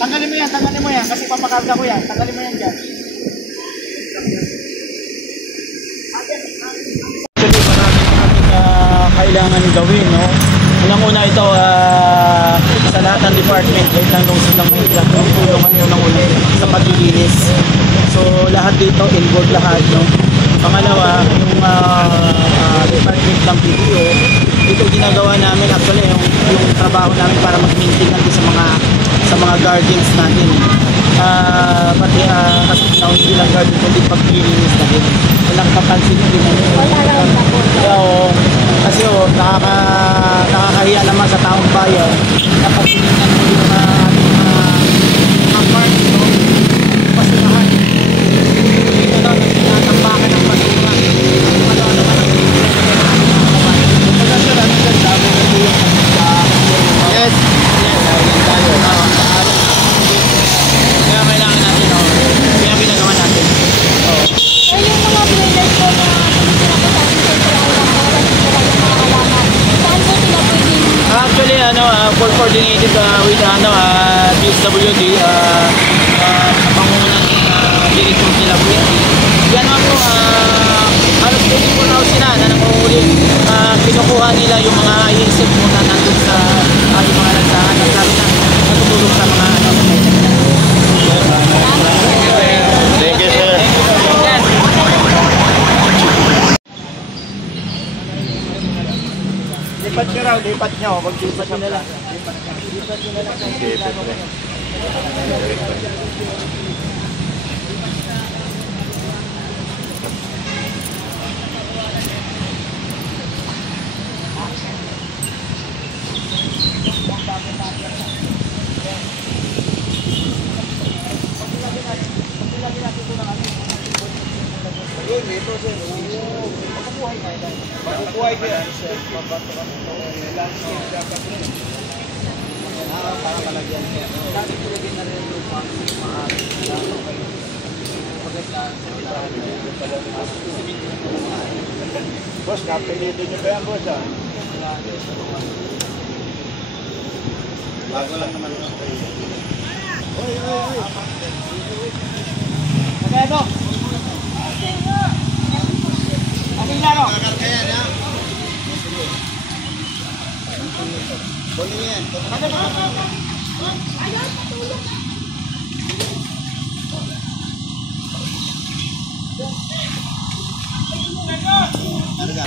Tanggalin mo yan kasi papakarga ko yan. Tanggalin mo yan dyan. Kailangan gawin, no? Unang-una ito, sa lahat ng department, kahit hanggang silang may tulungan yun ng una sa paglilinis. So, lahat dito, involved lahat, no? Pangalawa, yung department ng PDO, ito ginagawa namin actually, yung trabaho namin para mag-maintain natin sa mga gardens natin. Pati kasi hindi lang garden, kundi paglilinis natin. Walang kapansin nyo din namin. Kasi nakakahiya naman sa taong bayan na pagpilinan mo yung mga parts, no? Basurahan. Dito daw, nagtatambakan ng basura. Ano man ang pagkasura, nagsasabi na po yung yes, yan tayo. Kaya kailangan natin, no? Kaya pinagawa natin. Ay, yung mga broilers ko na actually, coordinated with DSWD, sa pangunan ng director nila po yan. Yan po, halos 24 hours sila na nanguhuli. Kinukuha nila yung mga iisip mo na nandun sa yung mga nagsahan na sabi na natutulong sa mga Thank you, sir. Lipat nyo raw, lipat nyo. Mag-lipat nyo na lang. Lipat nyo na lang. Ito sir, makukuhay ka yan. Makukuhay ka yan sir. Mabato ka nito. Landscape dapat rin. Para kalagyan sir. Dati tulagin na rin yung lupa. Boss, napilitin nyo ba yan boss ah? Bago lang naman ito. Oy. Magano? Laro. Kakargayan ha. Kunin yan. Ayaw, patulog. Karga.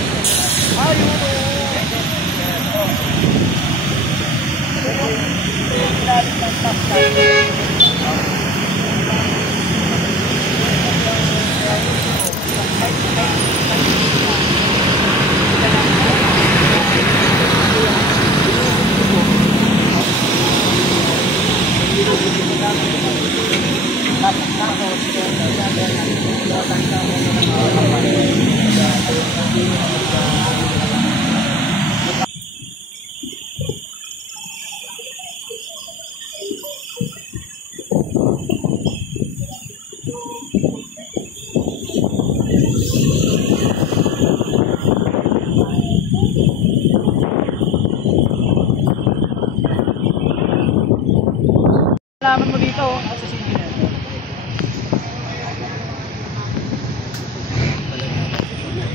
Halaman mo dito, sa sige na.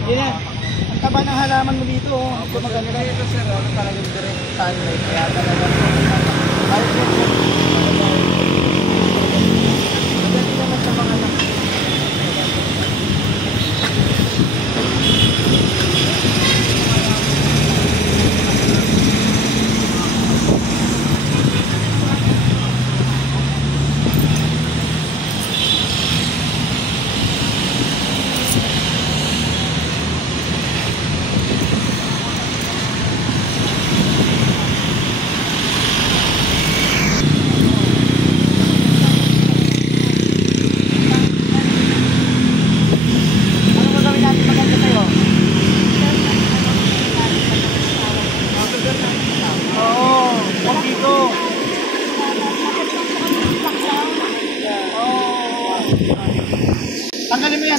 Yan. Ang taba ng halaman mo dito, ito maganda dito sir, ano talagang direct sunlight, kaya talaga maganda naman sa mga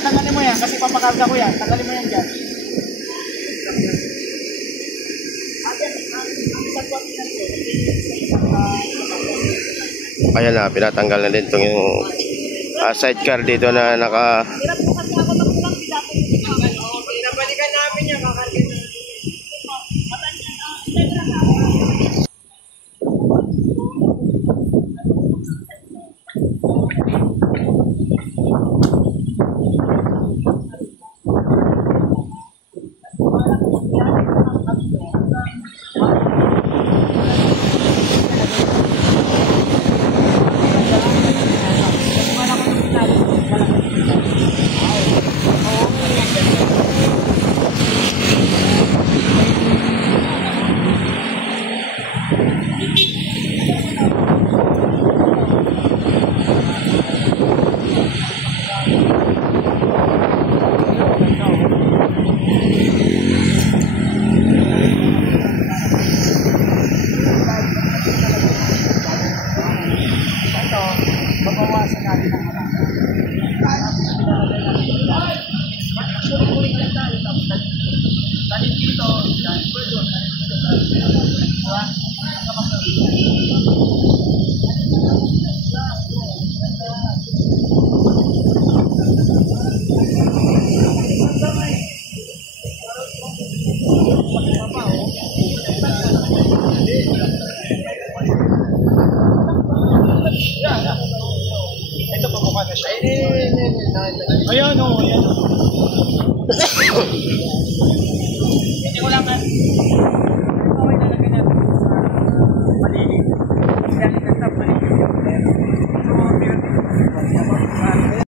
tanggalin mo yan kasi papakarga ko yan. Tanggalin mo yan dyan. Ang isang kwat yan. Ayan na, pinatanggal na din itong yung sidecar dito na naka... Pinabalikan namin yan, kakalin. Babawasan natin ang marami. Tanin dito, ito pa mukha na siya. Ayan o, ayan.